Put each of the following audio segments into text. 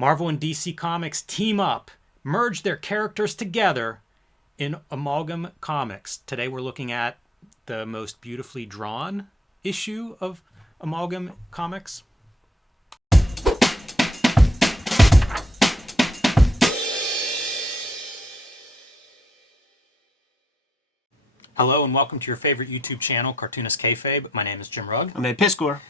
Marvel and DC Comics team up, merge their characters together in Amalgam Comics. Today we're looking at the most beautifully drawn issue of Amalgam Comics. Hello and welcome to your favorite YouTube channel, Cartoonist Kayfabe. My name is Jim Rugg. I'm Ed Piscor.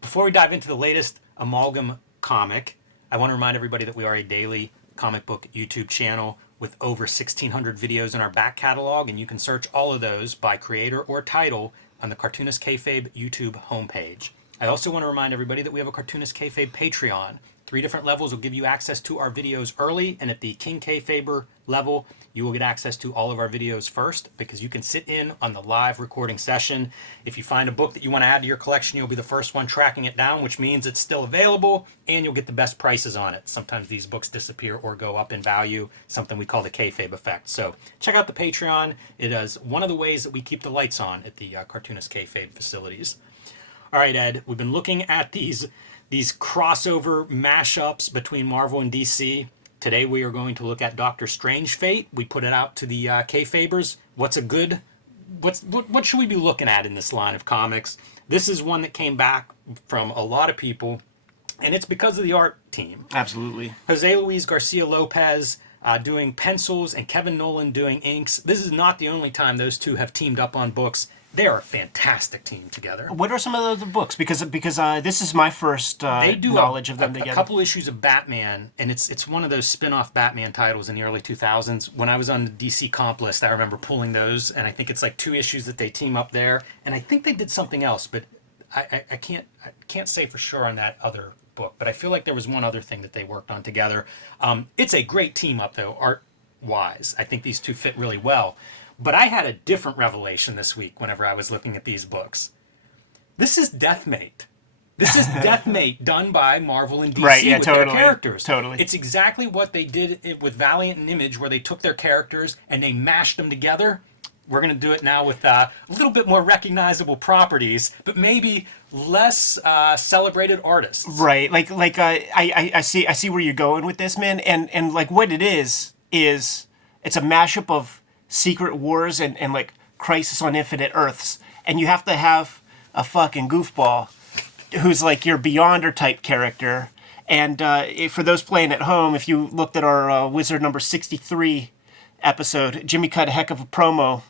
Before we dive into the latest Amalgam comic, I want to remind everybody that we are a daily comic book YouTube channel with over 1,600 videos in our back catalog, and you can search all of those by creator or title on the Cartoonist Kayfabe YouTube homepage. I also want to remind everybody that we have a Cartoonist Kayfabe Patreon. 3 different levels will give you access to our videos early, and at the King Kayfaber level, you will get access to all of our videos first because you can sit in on the live recording session. If you find a book that you want to add to your collection, you'll be the first one tracking it down, which means it's still available, and you'll get the best prices on it. Sometimes these books disappear or go up in value, something we call the Kayfabe effect. So check out the Patreon. It is one of the ways that we keep the lights on at the Cartoonist Kayfabe facilities. All right, Ed, we've been looking at these crossover mashups between Marvel and DC. Today we are going to look at Doctor Strange Fate. We put it out to the Kayfabers. What should we be looking at in this line of comics? This is one that came back from a lot of people, and it's because of the art team. Absolutely. Jose Luis Garcia Lopez doing pencils and Kevin Nolan doing inks. This is not the only time those two have teamed up on books. They are a fantastic team together. What are some of the other books? Because this is my first knowledge of them together. A couple issues of Batman, and it's one of those spin-off Batman titles in the early 2000s. When I was on the DC comp list, I remember pulling those, and I think it's like 2 issues that they team up there. And I think they did something else, but I can't say for sure on that other book. But I feel like there was one other thing that they worked on together. It's a great team up, though, art-wise. I think these two fit really well. But I had a different revelation this week whenever I was looking at these books. This is Deathmate. This is Deathmate done by Marvel and DC with their characters. Totally. It's exactly what they did with Valiant and Image, where they took their characters and they mashed them together. We're going to do it now with a little bit more recognizable properties, but maybe less celebrated artists. Right. I see where you're going with this, man. And like what it is it's a mashup of Secret Wars and like Crisis on Infinite Earths, and you have to have a fucking goofball who's like your Beyonder type character. And for those playing at home, if you looked at our Wizard number 63 episode, Jimmy cut a heck of a promo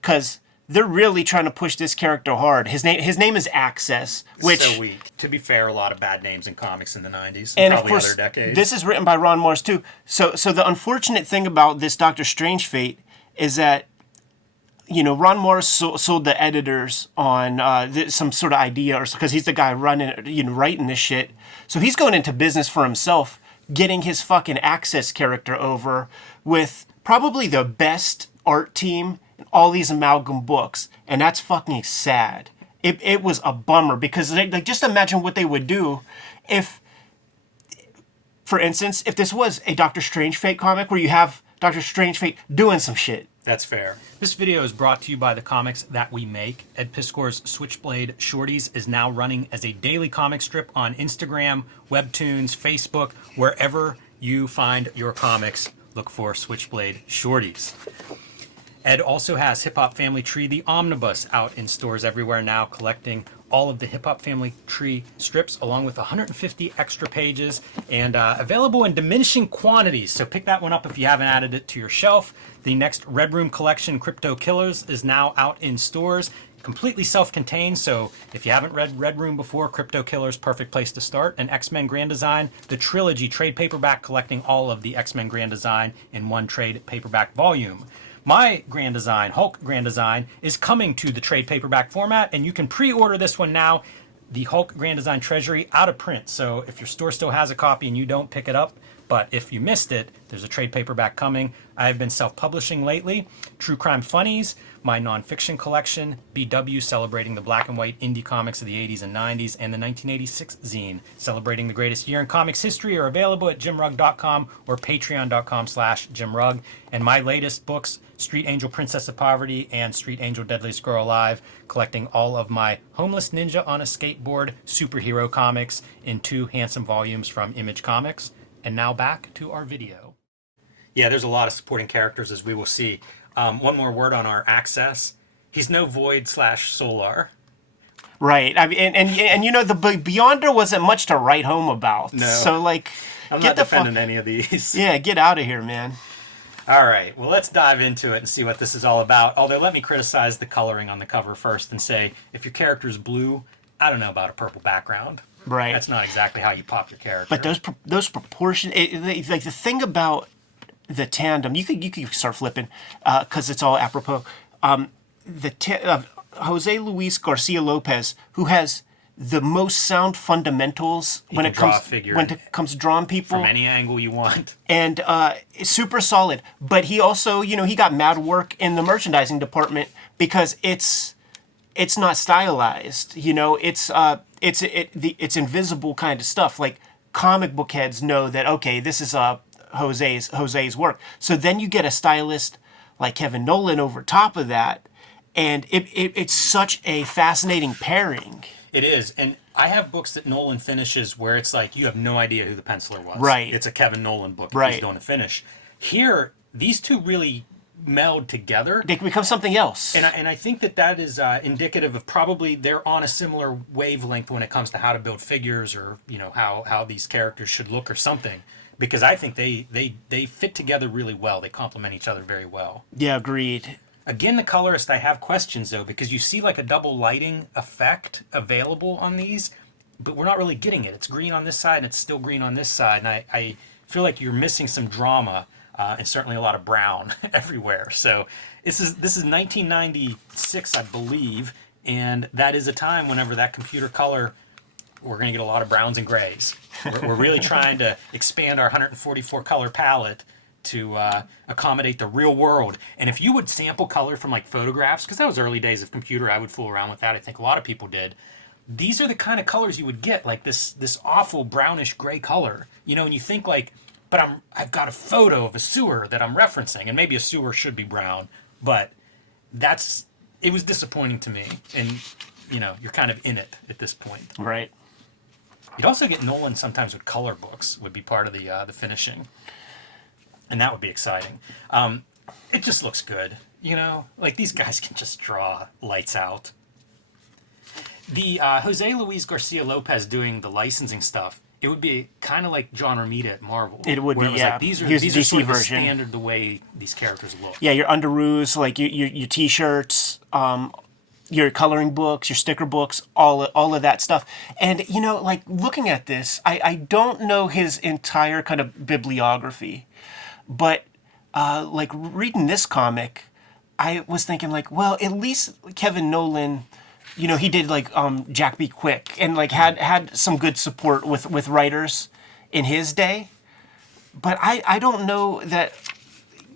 because they're really trying to push this character hard. His name is Access, which so weak. To be fair, a lot of bad names in comics in the 90s and probably of course, other decades. This is written by Ron Morris too. So the unfortunate thing about this Doctor Strange Fate is that, you know, Ron Morris sold the editors on some sort of idea, or because he's the guy writing this shit. So he's going into business for himself, getting his fucking Access character over with probably the best art team in all these Amalgam books, and that's fucking sad. It was a bummer because like just imagine what they would do if, for instance, if this was a Doctor Strange Fate comic where you have Doctor Strange Fate doing some shit. That's fair. This video is brought to you by the comics that we make. Ed Piscor's Switchblade Shorties is now running as a daily comic strip on Instagram, Webtoons, Facebook, wherever you find your comics. Look for Switchblade Shorties. Ed also has Hip Hop Family Tree, the Omnibus, out in stores everywhere now, collecting all of the Hip Hop Family Tree strips, along with 150 extra pages, and available in diminishing quantities. So pick that one up if you haven't added it to your shelf. The next Red Room collection, Crypto Killers, is now out in stores. Completely self-contained, so if you haven't read Red Room before, Crypto Killers, perfect place to start. And X-Men Grand Design, the trilogy trade paperback, collecting all of the X-Men Grand Design in one trade paperback volume. My Grand Design, Hulk Grand Design, is coming to the trade paperback format, and you can pre-order this one now. The Hulk Grand Design Treasury out of print, so if your store still has a copy and you don't, pick it up. But if you missed it, there's a trade paperback coming. I've been self-publishing lately. True Crime Funnies, my nonfiction collection, BW celebrating the black and white indie comics of the 80s and 90s, and the 1986 zine celebrating the greatest year in comics history are available at jimrugg.com or patreon.com/jimrugg. And my latest books, Street Angel Princess of Poverty and Street Angel Deadliest Girl Alive, collecting all of my Homeless Ninja on a Skateboard superhero comics in 2 handsome volumes from Image Comics. And now back to our video. Yeah, there's a lot of supporting characters, as we will see. One more word on our access. He's no Void/Solar. Right. I mean, and you know, the Beyonder wasn't much to write home about. No. So, like, I'm get not the defending any of these. Yeah, get out of here, man. All right, well, let's dive into it and see what this is all about. Although, let me criticize the coloring on the cover first and say, if your character's blue, I don't know about a purple background. Right. That's not exactly how you pop your character. But those proportions, like the thing about the tandem, you could start flipping, because it's all apropos. Jose Luis Garcia Lopez, who has the most sound fundamentals when it comes to drawing people from any angle you want, and it's super solid. But he also, he got mad work in the merchandising department because it's not stylized. It's invisible kind of stuff. Like, comic book heads know that, okay, this is Jose's work. So then you get a stylist like Kevin Nolan over top of that. And it's such a fascinating pairing. It is. And I have books that Nolan finishes where it's like you have no idea who the penciler was. Right. It's a Kevin Nolan book Right. if he's doing a finish. Here, these two really meld together. They can become something else. And I think that is indicative of probably they're on a similar wavelength when it comes to how to build figures or, how these characters should look or something. Because I think they fit together really well. They complement each other very well. Yeah, agreed. Again, the colorist, I have questions, though, because you see like a double lighting effect available on these, but we're not really getting it. It's green on this side, and it's still green on this side, and I feel like you're missing some drama, and certainly a lot of brown everywhere. So this is 1996, I believe, and that is a time whenever that computer color, we're going to get a lot of browns and grays. We're really trying to expand our 144 color palette to accommodate the real world. And if you would sample color from like photographs, because that was early days of computer, I would fool around with that. I think a lot of people did. These are the kind of colors you would get, like this awful brownish gray color. And you think like, but I've got a photo of a sewer that I'm referencing, and maybe a sewer should be brown, but it was disappointing to me. And you're kind of in it at this point. Right. You'd also get Nolan sometimes with color books would be part of the finishing. And that would be exciting. It just looks good, Like, these guys can just draw lights out. The Jose Luis Garcia Lopez doing the licensing stuff, it would be kind of like John Romita at Marvel. It would be, yeah. Like, these are DC sort of the version. standard the way these characters look. Yeah, your underoos, like your T-shirts, your coloring books, your sticker books, all of that stuff. And, like, looking at this, I don't know his entire kind of bibliography. But, like, reading this comic, I was thinking, like, well, at least Kevin Nolan, he did, like, Jack B. Quick, and, like, had some good support with writers in his day. But I don't know that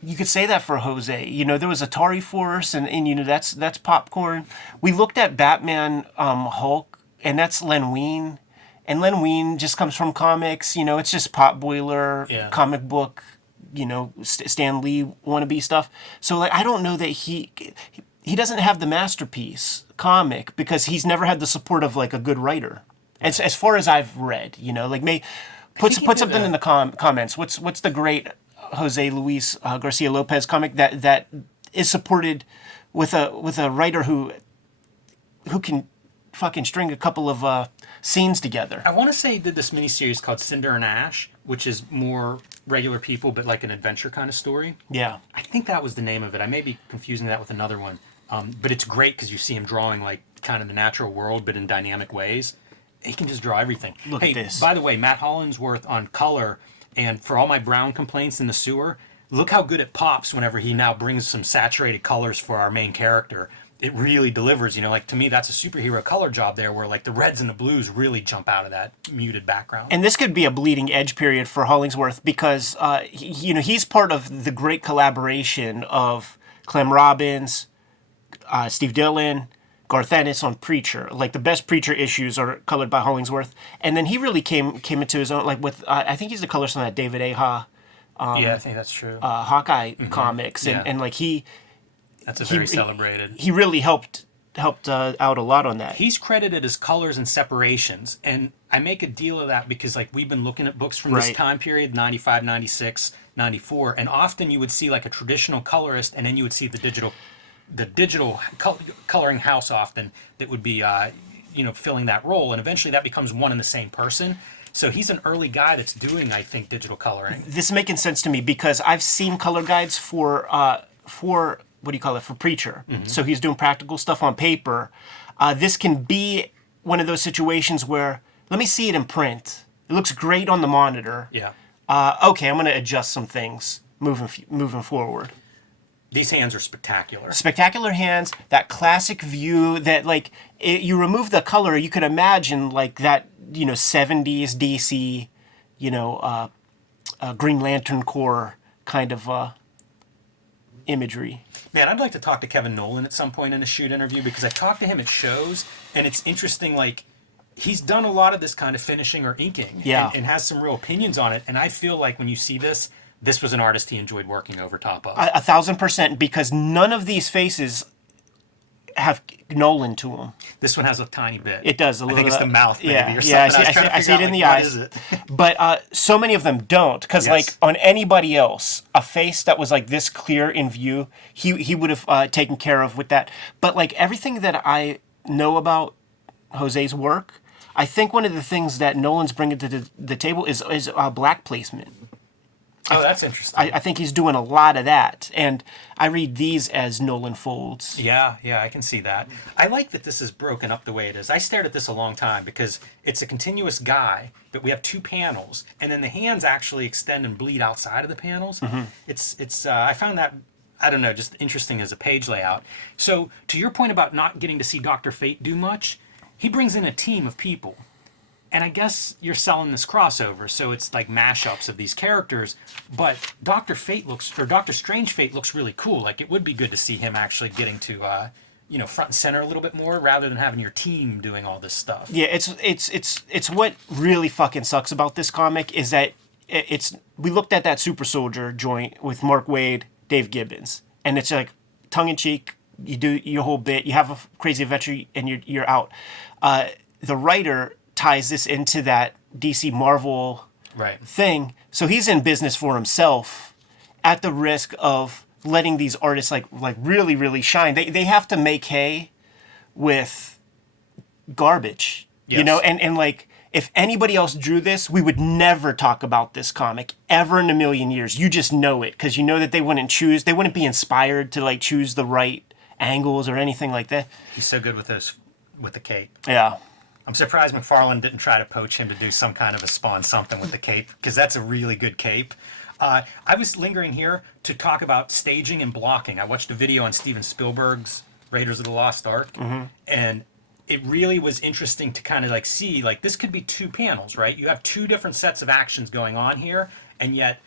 you could say that for Jose. There was Atari Force, and that's popcorn. We looked at Batman Hulk, and that's Len Wein. And Len Wein just comes from comics. It's just potboiler, comic book, Stan Lee wannabe stuff. So, like, I don't know that he doesn't have the masterpiece comic because he's never had the support of, like, a good writer. As far as I've read, like, put something in the comments. What's the great Jose Luis Garcia Lopez comic that is supported with a writer who can fucking string a couple of scenes together. I want to say he did this miniseries called Cinder and Ash, which is more regular people, but like an adventure kind of story. Yeah. I think that was the name of it. I may be confusing that with another one. But it's great because you see him drawing like kind of the natural world, but in dynamic ways. He can just draw everything. Look at this. By the way, Matt Hollingsworth on color, and for all my brown complaints in the sewer, look how good it pops whenever he now brings some saturated colors for our main character. It really delivers, like, to me, that's a superhero color job there where, like, the reds and the blues really jump out of that muted background. And this could be a bleeding edge period for Hollingsworth because, he's part of the great collaboration of Clem Robbins, Steve Dillon, Garth Ennis on Preacher. Like, the best Preacher issues are colored by Hollingsworth. And then he really came into his own, like, with, I think he's the colorist on that David Aja. Yeah, I think that's true. Hawkeye comics. And like, that's very celebrated. He really helped out a lot on that. He's credited as colors and separations, and I make a deal of that because like we've been looking at books from this Right. time period, 95, 96, 94, and often you would see like a traditional colorist, and then you would see the digital coloring house often that would be filling that role, and eventually that becomes one and the same person. So he's an early guy that's doing, I think, digital coloring. This is making sense to me because I've seen color guides for what do you call it, for Preacher. So he's doing practical stuff on paper. This can be one of those situations where, let me see it in print. It looks great on the monitor. Yeah. Okay, I'm going to adjust some things moving forward. These hands are spectacular. Spectacular hands, that classic view that like you remove the color, you could imagine like that 70s DC, Green Lantern Corps kind of imagery. Man, I'd like to talk to Kevin Nolan at some point in a shoot interview because I talked to him at shows, and it's interesting, like, he's done a lot of this kind of finishing or inking and has some real opinions on it, and I feel like when you see this was an artist he enjoyed working over top of. 1,000%, because none of these faces have Nolan to them. This one has a tiny bit. It does a little. I think it's the mouth, maybe, or something. Yeah, I see it in the eyes. What is it? But so many of them don't, because Yes. like on anybody else, a face that was like this clear in view, he would have taken care of with that. But like everything that I know about Jose's work, I think one of the things that Nolan's bringing to the table is black placement. Oh, that's interesting. I think he's doing a lot of that, and I read these as Nolan folds. Yeah, I can see that. I like that this is broken up the way it is. I stared at this a long time because it's a continuous guy, but we have two panels, and then the hands actually extend and bleed outside of the panels. It's I found that, I don't know, just interesting as a page layout. So to your point about not getting to see Dr. Fate do much, he brings in a team of people. And I guess you're selling this crossover, so it's like mashups of these characters. But Doctor Strange Fate looks really cool. Like it would be good to see him actually getting to, front and center a little bit more, rather than having your team doing all this stuff. Yeah, it's what really fucking sucks about this comic is that we looked at that Super Soldier joint with Mark Waid, Dave Gibbons, and it's like tongue in cheek. You do your whole bit, you have a crazy adventure, and you're out. The writer ties this into that DC Marvel thing. So he's in business for himself at the risk of letting these artists like really, really shine. They have to make hay with garbage, and like if anybody else drew this, we would never talk about this comic ever in a million years. You just know it because you know that they wouldn't be inspired to like choose the right angles or anything like that. He's so good with the cape. Yeah. I'm surprised McFarlane didn't try to poach him to do some kind of a Spawn something with the cape, because that's a really good cape. I was lingering here to talk about staging and blocking. I watched a video on Steven Spielberg's Raiders of the Lost Ark, and it really was interesting to kind of like see, like, this could be two panels, right? You have two different sets of actions going on here, and yet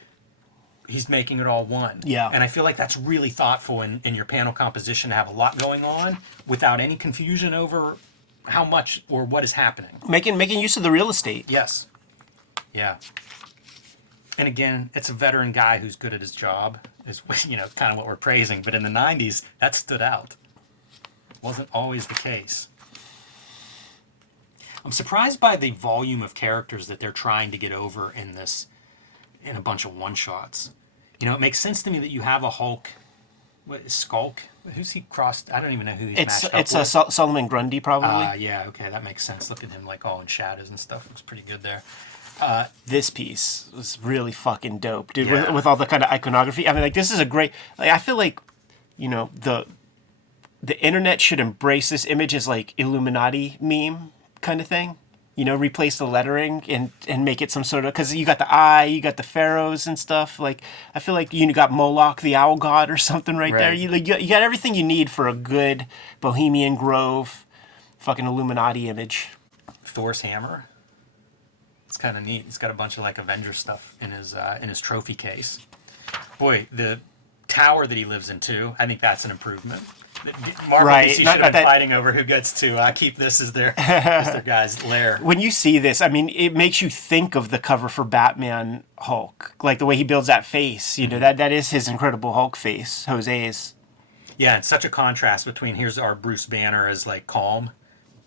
he's making it all one. Yeah. And I feel like that's really thoughtful in your panel composition, to have a lot going on without any confusion over how much or what is happening. Making use of the real estate. Yes. Yeah. And again, it's a veteran guy who's good at his job, is kind of what we're praising. But in the 90s, that stood out. Wasn't always the case. I'm surprised by the volume of characters that they're trying to get over in a bunch of one-shots. It makes sense to me that you have a Hulk. What is Skulk? Who's he crossed? I don't even know who he's matched up with. It's Solomon Grundy, probably. Yeah, okay, that makes sense. Look at him like all in shadows and stuff. Looks pretty good there. This piece was really fucking dope, dude. Yeah. With all the kind of iconography. I mean, like, this is a great. Like, I feel like, the internet should embrace this image as like Illuminati meme kind of thing. Replace the lettering and make it some sort of, because you got the eye, you got the pharaohs and stuff. Like, I feel like you got Moloch, the owl god, or something right there. You got everything you need for a good Bohemian Grove, fucking Illuminati image. Thor's hammer. It's kind of neat. He's got a bunch of like Avengers stuff in his trophy case. Boy, the tower that he lives in too, I think that's an improvement. Marvel DC should have been fighting over who gets to keep this as their guy's lair. When you see this, I mean, it makes you think of the cover for Batman Hulk, like the way he builds that face. That is his Incredible Hulk face, Jose's. Yeah, it's such a contrast between here's our Bruce Banner as like calm,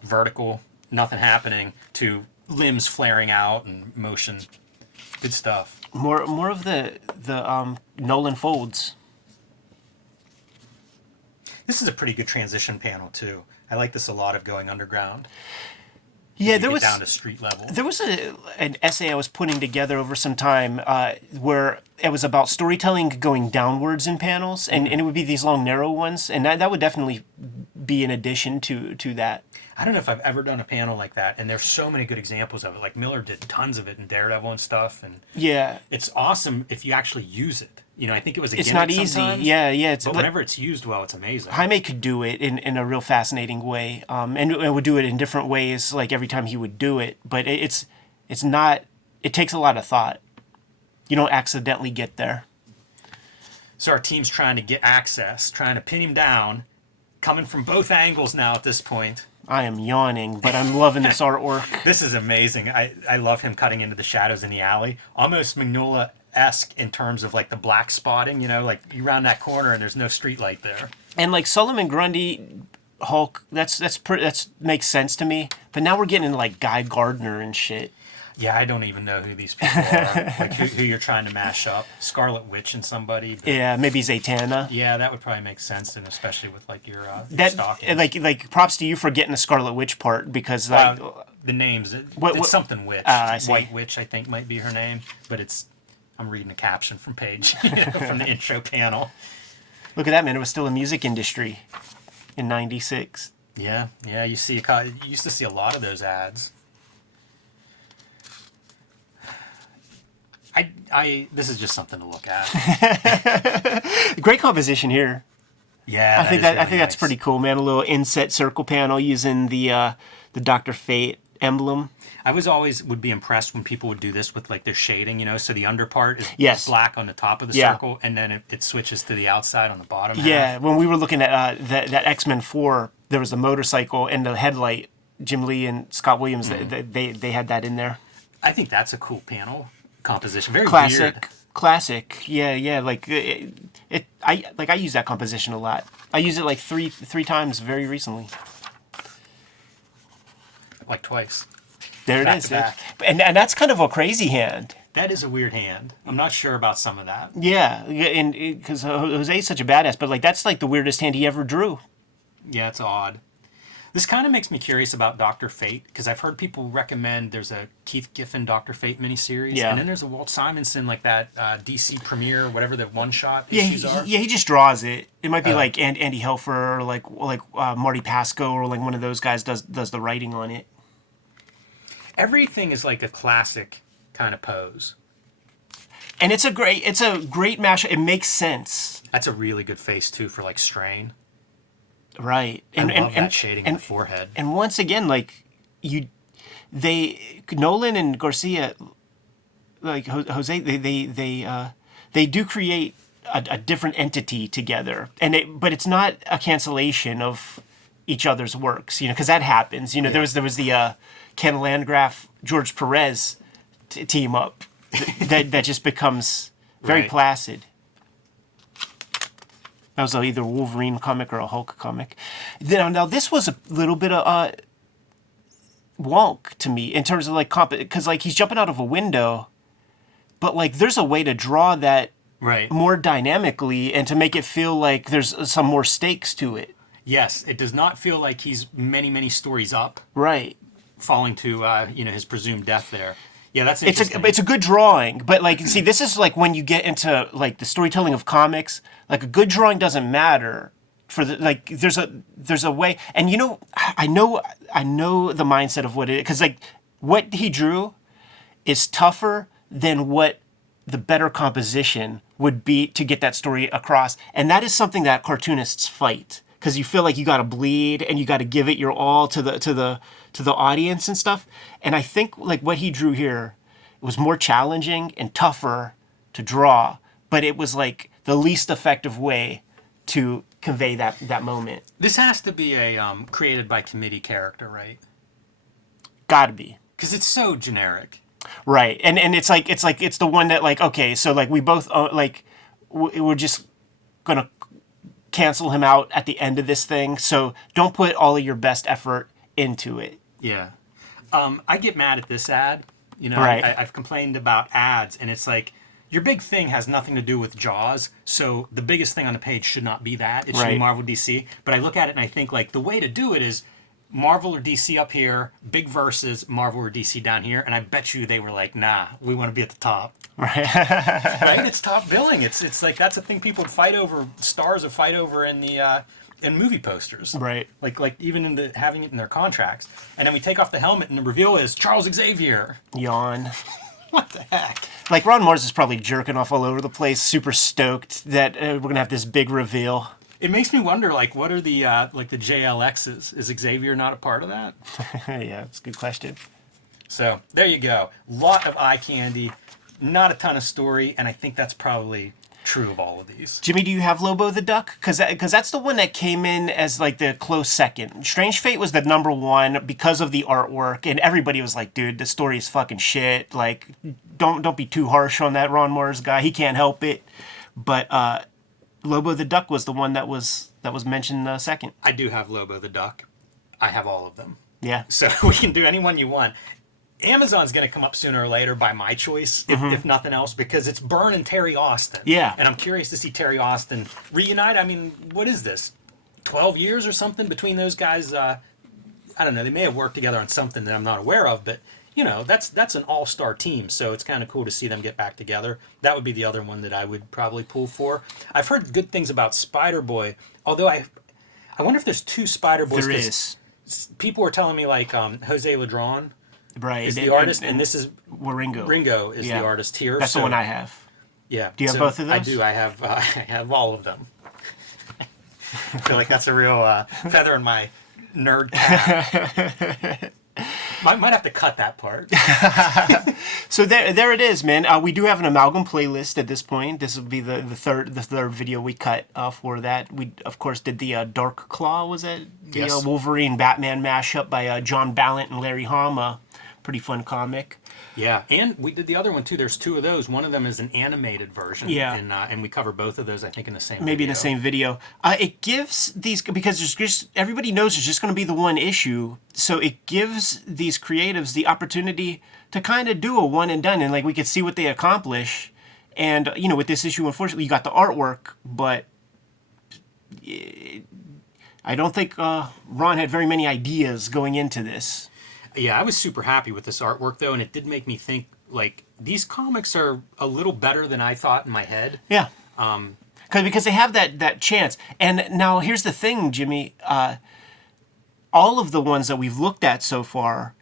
vertical, nothing happening, to limbs flaring out and motion. Good stuff. More of the Nolan folds. This is a pretty good transition panel too. I like this a lot of going underground. Yeah, You there get was down to street level. there was an essay I was putting together over some time where it was about storytelling going downwards in panels, and it would be these long, narrow ones, and that would definitely be an addition to that. I don't know if I've ever done a panel like that, and there's so many good examples of it. Like Miller did tons of it in Daredevil and stuff, and Yeah, it's awesome if you actually use it. You know, I think it was a it's gimmick not easy. sometimes, Yeah, it's but whenever it's used well, it's amazing. Jaime could do it in a real fascinating way, and would do it in different ways, like every time he would do it. But it's not. It takes a lot of thought. You don't accidentally get there. So our team's trying to get access, trying to pin him down, coming from both angles now at this point. I am yawning, but I'm loving this artwork. This is amazing. I love him cutting into the shadows in the alley. Almost Mignola-esque in terms of like the black spotting, you know, like you round that corner and there's no street light there. And like Solomon Grundy, Hulk, that's makes sense to me. But now we're getting into like Guy Gardner and shit. Yeah, I don't even know who these people are. Like who you're trying to mash up. Scarlet Witch and somebody. But Yeah, maybe Zatanna. yeah, that would probably make sense, and especially with like your That stalking. like props to you for getting the Scarlet Witch part, because like The names, What- it's something witch. I see. White Witch, I think, might be her name. But I'm reading a caption from page, from the intro panel. look at that, man. It was still a music industry in '96. Yeah, you used to see a lot of those ads. This is just something to look at. Great composition here. Yeah, I think that's that's pretty cool, man. A little inset circle panel using the Dr. Fate emblem. I would be impressed when people would do this with like their shading, you know, so the under part is Yes. black on the top of the Yeah. circle, and then it switches to the outside on the bottom half. Yeah, when we were looking at that X-Men 4, there was the motorcycle and the headlight. Jim Lee and Scott Williams, they had that in there. I think that's a cool panel composition. Very weird. Classic. Yeah. Like I use that composition a lot. I use it like three times very recently. Like twice. There Back it is. to back. And that's kind of a crazy hand. That is a weird hand. I'm not sure about some of that. Yeah, and because Jose's such a badass, but like that's like the weirdest hand he ever drew. Yeah, it's odd. This kind of makes me curious about Dr. Fate, because I've heard people recommend there's a Keith Giffen Dr. Fate miniseries, Yeah. and then there's a Walt Simonson, like that DC premiere, whatever the one-shot Yeah, issues are. he just draws it. It might be like Andy Helfer or like Marty Pasco or like one of those guys does the writing on it. Everything is like a classic kind of pose. And it's a great mashup. It makes sense. That's a really good face, too, for like strain. Right. I love that shading in the forehead. And once again, like Nolan and Garcia, like Jose, they do create a different entity together, but it's not a cancellation of each other's works, you know, because that happens. You know, there was the Ken Landgraf George Perez team up that just becomes very Right. placid. That was either a Wolverine comic or a Hulk comic. Now this was a little bit of wonk to me in terms of like because like he's jumping out of a window, but like there's a way to draw that Right. more dynamically and to make it feel like there's some more stakes to it. Yes, it does not feel like he's many, many stories up, Right. falling to his presumed death there. Yeah, that's It's interesting. a good drawing, but like see, this is like when you get into like the storytelling of comics, like a good drawing doesn't matter for the like there's a way, and you know I know the mindset of what it is, because like what he drew is tougher than what the better composition would be to get that story across, and that is something that cartoonists fight, because you feel like you got to bleed and you got to give it your all to the audience and stuff. And I think like what he drew here was more challenging and tougher to draw, but it was like the least effective way to convey that moment. This has to be a created by committee character, right? Gotta be. Because it's so generic. Right. And it's the one that like, okay, so like we both we're just gonna cancel him out at the end of this thing. So don't put all of your best effort into it. Yeah. I get mad at this ad. You know, Right. I've complained about ads, and it's like, your big thing has nothing to do with Jaws, so the biggest thing on the page should not be that. It should be Right. Marvel DC. But I look at it and I think, like, the way to do it is Marvel or DC up here, big versus Marvel or DC down here, and I bet you they were like, nah, we want to be at the top. Right. Right? It's top billing. It's like, that's a thing people would fight over, stars would fight over in the in movie posters. Right. Like even in the having it in their contracts. And then we take off the helmet and the reveal is Charles Xavier. Yawn. What the heck? Like, Ron Mars is probably jerking off all over the place, super stoked that we're going to have this big reveal. It makes me wonder, like, what are the like the JLXs? Is Xavier not a part of that? Yeah, it's a good question. So there you go. Lot of eye candy, not a ton of story, and I think that's probably true of all of these. Jimmy, do you have Lobo the Duck? Because that's the one that came in as like the close second. Strange Fate was the number one because of the artwork, and everybody was like, "Dude, the story is fucking shit. Like, don't be too harsh on that Ron Mars guy. He can't help it." But Lobo the Duck was the one that was mentioned second. I do have Lobo the Duck. I have all of them. Yeah. So we can do any one you want. Amazon's going to come up sooner or later by my choice, if nothing else, because it's Byrne and Terry Austin. Yeah. And I'm curious to see Terry Austin reunite. I mean, what is this? 12 years or something between those guys? I don't know. They may have worked together on something that I'm not aware of, but, you know, that's an all-star team, so it's kind of cool to see them get back together. That would be the other one that I would probably pull for. I've heard good things about Spider-Boy, although I wonder if there's two Spider-Boys. There is. People were telling me, like, Jose Ladron Right. is the artist, and this is Ringo. Ringo is Yeah. the artist here. That's the one I have. Yeah. Do you have both of I those? do. I have all of them. I feel like that's a real feather in my nerd cap. Might have to cut that part. So there it is, man. We do have an amalgam playlist at this point. This will be the third video we cut for that. We of course did the Dark Claw. Was it the Yes. Wolverine Batman mashup by John Ballant and Larry Hama? Pretty fun comic. Yeah, and we did the other one too. There's two of those. One of them is an animated version. Yeah. And we cover both of those, I think, in the same. Maybe in video. the same video. It gives these, because there's just, everybody knows there's just going to be the one issue, so it gives these creatives the opportunity to kind of do a one and done, and like we could see what they accomplish. And you know, with this issue, unfortunately, you got the artwork, but I don't think Ron had very many ideas going into this. Yeah, I was super happy with this artwork though, and it did make me think, like, these comics are a little better than I thought in my head. Yeah. Because they have that chance. And now here's the thing, Jimmy. All of the ones that we've looked at so far,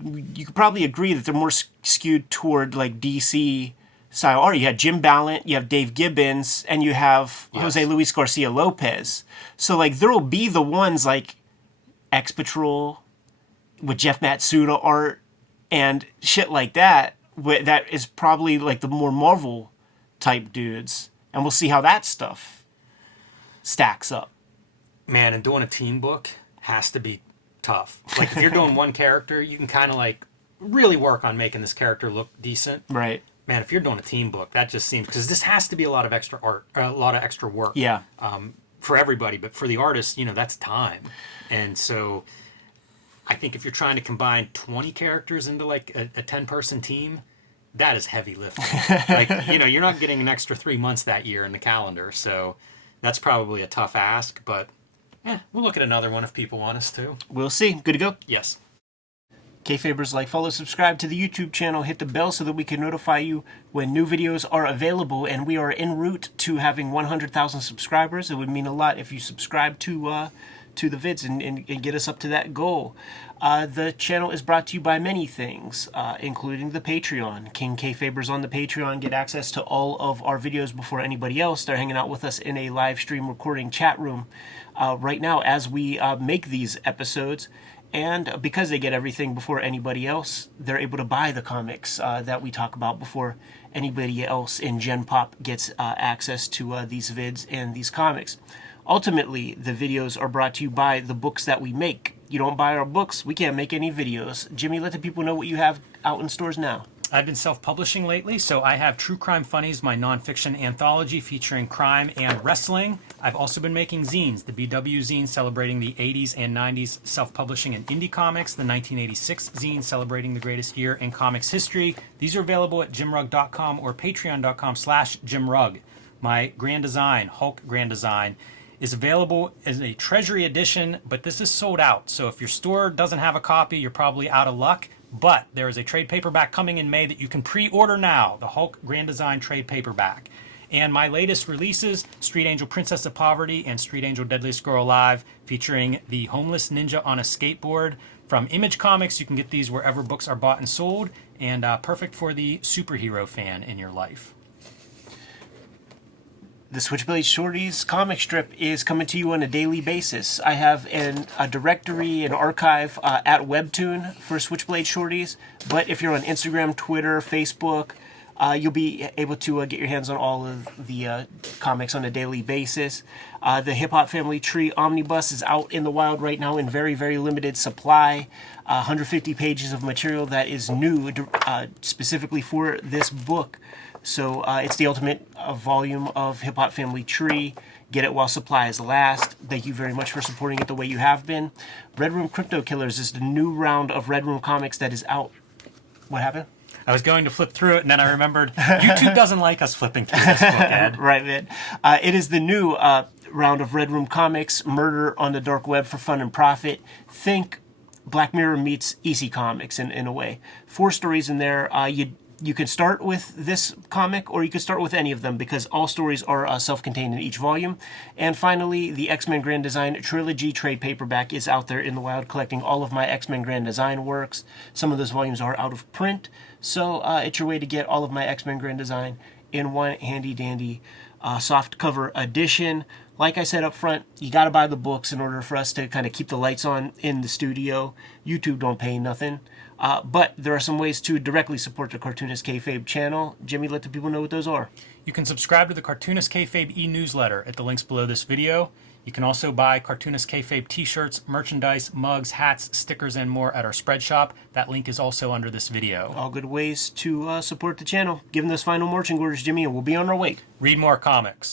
you could probably agree that they're more skewed toward like DC style art. You had Jim Ballant, you have Dave Gibbons, and you have Jose Luis Garcia Lopez. So like there will be the ones like X Patrol with Jeff Matsuda art and shit like that. That is probably like the more Marvel type dudes. And we'll see how that stuff stacks up. Man, and doing a team book has to be tough. Like, if you're doing one character, you can kind of, like, really work on making this character look decent. Right. Man, if you're doing a team book, that just seems... Because this has to be a lot of extra art, a lot of extra work. Yeah. For everybody, but for the artist, you know, that's time. And so I think if you're trying to combine 20 characters into, like, a 10-person team, that is heavy lifting. Like, you know, you're not getting an extra 3 months that year in the calendar, so that's probably a tough ask, but we'll look at another one if people want us to. We'll see. Good to go? Yes. Kayfabers, like, follow, subscribe to the YouTube channel, hit the bell so that we can notify you when new videos are available, and we are en route to having 100,000 subscribers. It would mean a lot if you subscribe to the vids and get us up to that goal. The channel is brought to you by many things, including the Patreon. King Kayfabers on the Patreon get access to all of our videos before anybody else. They're hanging out with us in a live stream recording chat room right now as we make these episodes. And because they get everything before anybody else, they're able to buy the comics that we talk about before anybody else in Gen Pop gets access to these vids and these comics. Ultimately, the videos are brought to you by the books that we make. You don't buy our books, we can't make any videos. Jimmy, let the people know what you have out in stores now. I've been self-publishing lately, so I have True Crime Funnies, my nonfiction anthology featuring crime and wrestling. I've also been making zines, the BW zine celebrating the 80s and 90s self-publishing and indie comics, the 1986 zine celebrating the greatest year in comics history. These are available at jimrugg.com or patreon.com/jimrugg. My Grand Design, Hulk Grand Design, is available as a treasury edition, but this is sold out. So if your store doesn't have a copy, you're probably out of luck. But there is a trade paperback coming in May that you can pre-order now, the Hulk Grand Design trade paperback. And my latest releases, Street Angel Princess of Poverty and Street Angel Deadliest Girl Alive, featuring the homeless ninja on a skateboard. From Image Comics, you can get these wherever books are bought and sold, and perfect for the superhero fan in your life. The Switchblade Shorties comic strip is coming to you on a daily basis. I have a directory, an archive at Webtoon for Switchblade Shorties, but if you're on Instagram, Twitter, Facebook, you'll be able to get your hands on all of the comics on a daily basis. The Hip Hop Family Tree Omnibus is out in the wild right now in very, very limited supply. 150 pages of material that is new specifically for this book. So it's the ultimate volume of Hip Hop Family Tree. Get it while supplies last. Thank you very much for supporting it the way you have been. Red Room Crypto Killers is the new round of Red Room comics that is out. What happened? I was going to flip through it, and then I remembered YouTube doesn't like us flipping through this book, Ed. Right, man. It is the new round of Red Room Comics, Murder on the Dark Web for Fun and Profit. Think Black Mirror meets EC Comics in a way. 4 stories in there. You can start with this comic, or you can start with any of them, because all stories are self-contained in each volume. And finally, the X-Men Grand Design Trilogy trade paperback is out there in the wild, collecting all of my X-Men Grand Design works. Some of those volumes are out of print, so it's your way to get all of my X-Men Grand Design in one handy-dandy soft cover edition. Like I said up front, you got to buy the books in order for us to kind of keep the lights on in the studio. YouTube don't pay nothing. But there are some ways to directly support the Cartoonist Kayfabe channel. Jimmy, let the people know what those are. You can subscribe to the Cartoonist Kayfabe e-newsletter at the links below this video. You can also buy Cartoonist Kayfabe t-shirts, merchandise, mugs, hats, stickers, and more at our spread shop. That link is also under this video. All good ways to support the channel. Give them those final marching orders, Jimmy, and we'll be on our way. Read more comics.